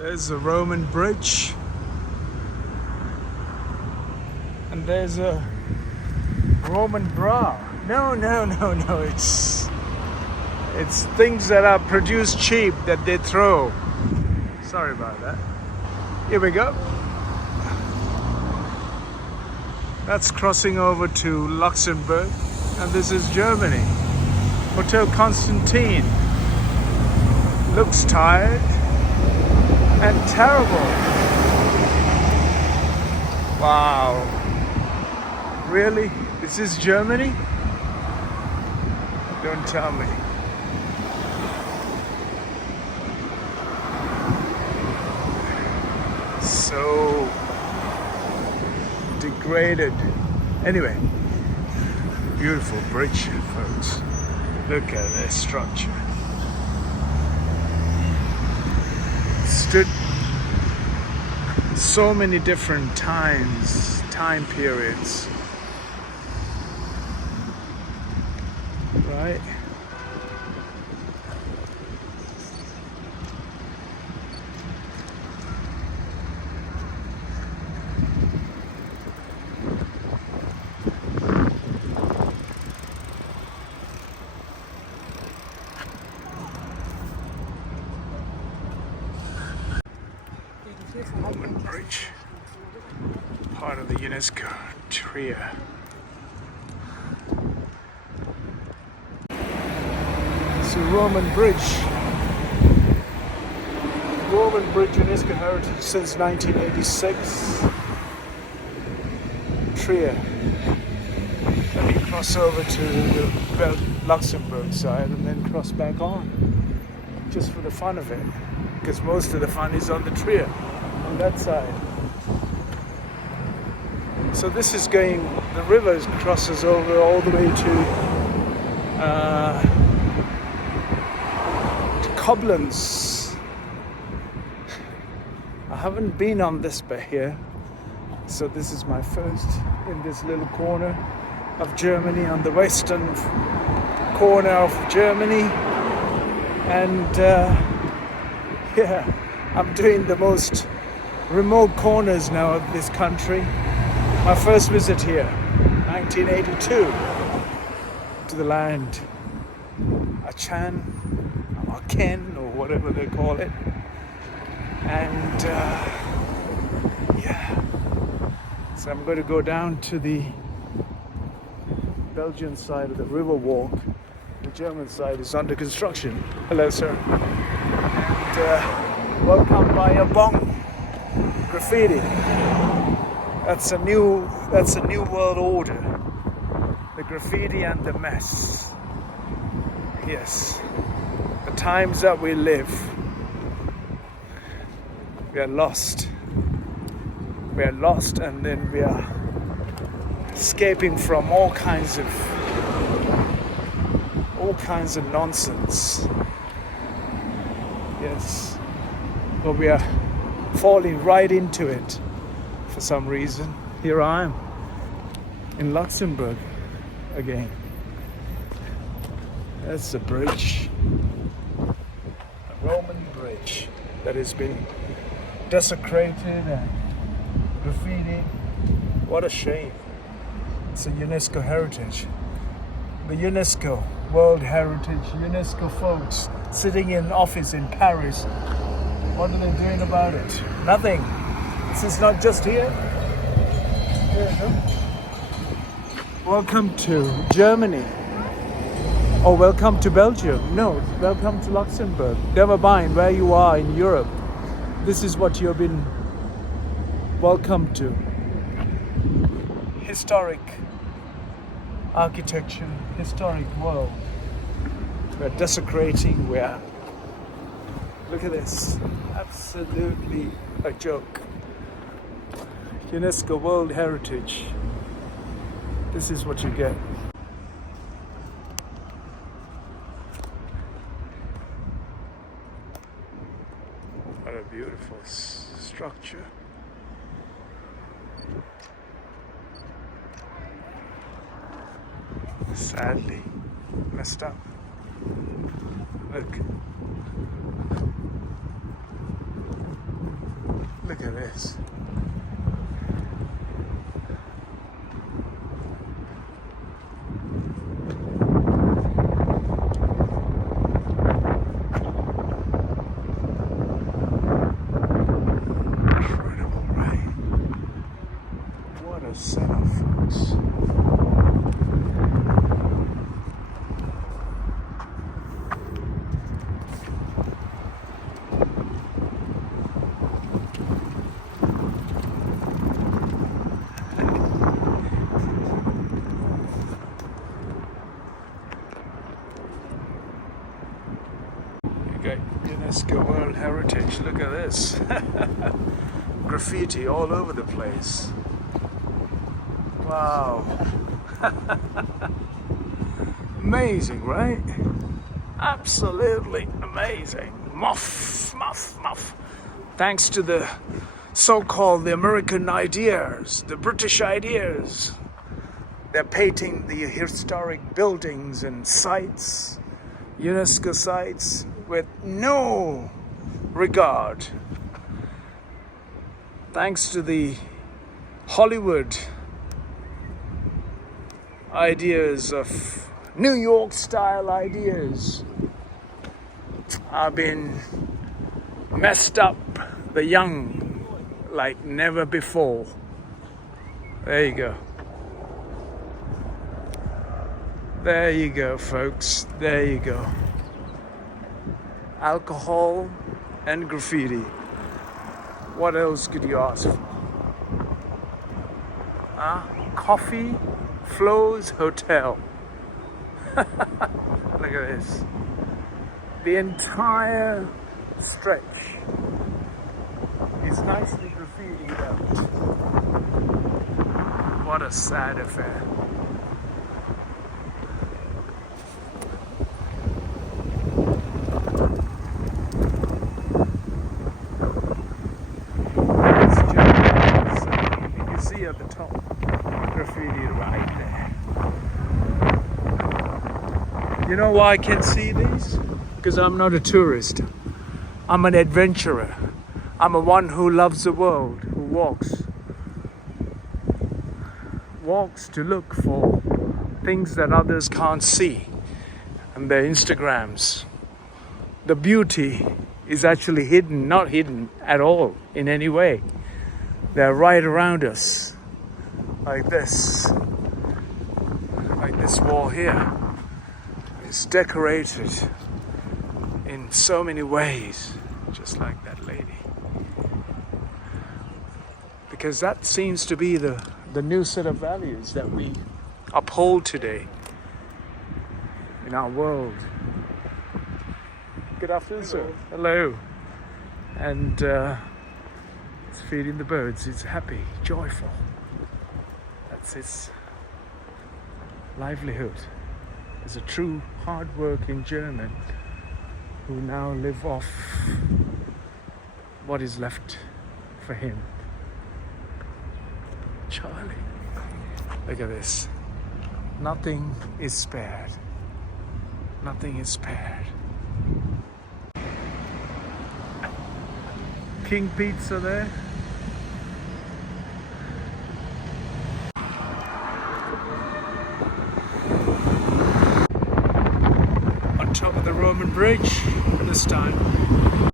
There's a Roman bridge. And there's a Roman brow. No. It's things that are produced cheap that they throw. Sorry about that. Here we go. That's crossing over to Luxembourg. And this is Germany. Hotel Constantine. Looks tired and terrible. Wow. Really? This is Germany? Don't tell me. So degraded. Anyway, beautiful bridge, folks. Look at this structure. Stood so many different time periods. Right? Roman Bridge, part of the UNESCO Trier. It's a Roman bridge. Roman Bridge UNESCO Heritage since 1986. Trier. Let me cross over to the Luxembourg side and then cross back on. Just for the fun of it. Because most of the fun is on the Trier, on that side. So this is going, the river crosses over all the way to Koblenz. I haven't been on this bit here, so this is my first in this little corner of Germany, on the western corner of Germany. And yeah, I'm doing the most remote corners now of this country. My first visit here, 1982, to the land. Achan, or Ken, or whatever they call it. And yeah, so I'm going to go down to the Belgian side of the river walk. The German side is under construction. Hello, sir. And welcome by a bong graffiti. That's a new world order. The graffiti and the mess. Yes, the times that we live. We are lost. We are lost, and then we are escaping from all kinds of nonsense. Yes, but we are falling right into it for some reason. Here I am in Luxembourg again. That's the bridge, a Roman bridge that has been desecrated and graffiti. What a shame. It's a UNESCO heritage. The UNESCO World Heritage, UNESCO folks sitting in office in Paris. What are they doing about it? Nothing. This is not just here. Welcome to Germany. Or welcome to Belgium. No, welcome to Luxembourg. Never mind where you are in Europe. This is what you've been welcomed to. Historic architecture, historic world. We're desecrating, look at this, absolutely a joke. UNESCO World Heritage. This is what you get. What a beautiful structure. Sadly messed up. Look. this. Incredible, right? What a setup, folks. Okay, UNESCO World Heritage. Look at this. Graffiti all over the place. Wow. Amazing, right? Absolutely amazing. Muff, muff, muff. Thanks to the so-called the American ideas, the British ideas. They're painting the historic buildings and sites, UNESCO sites, with no regard. Thanks to the Hollywood ideas of New York style ideas have been messed up the young like never before. There you go. There you go, folks. There you go. Alcohol and graffiti. What else could you ask for? Coffee Flows Hotel. Look at this. The entire stretch is nicely graffitied out. What a sad affair. At the top, graffiti right there. You know why I can see these? Because I'm not a tourist. I'm an adventurer. I'm a one who loves the world, who walks to look for things that others can't see on their Instagrams. The beauty is actually hidden, not hidden at all in any way. They're right around us, like this wall here. It's decorated in so many ways, just like that lady. Because that seems to be the new set of values that we uphold today in our world. Good afternoon, sir. Hello. And it's feeding the birds. It's happy, joyful. That's its livelihood. It's a true hard-working German who now live off what is left for him. Charlie. Look at this. Nothing is spared. Nothing is spared. King Pizza there. On top of the Roman bridge this time.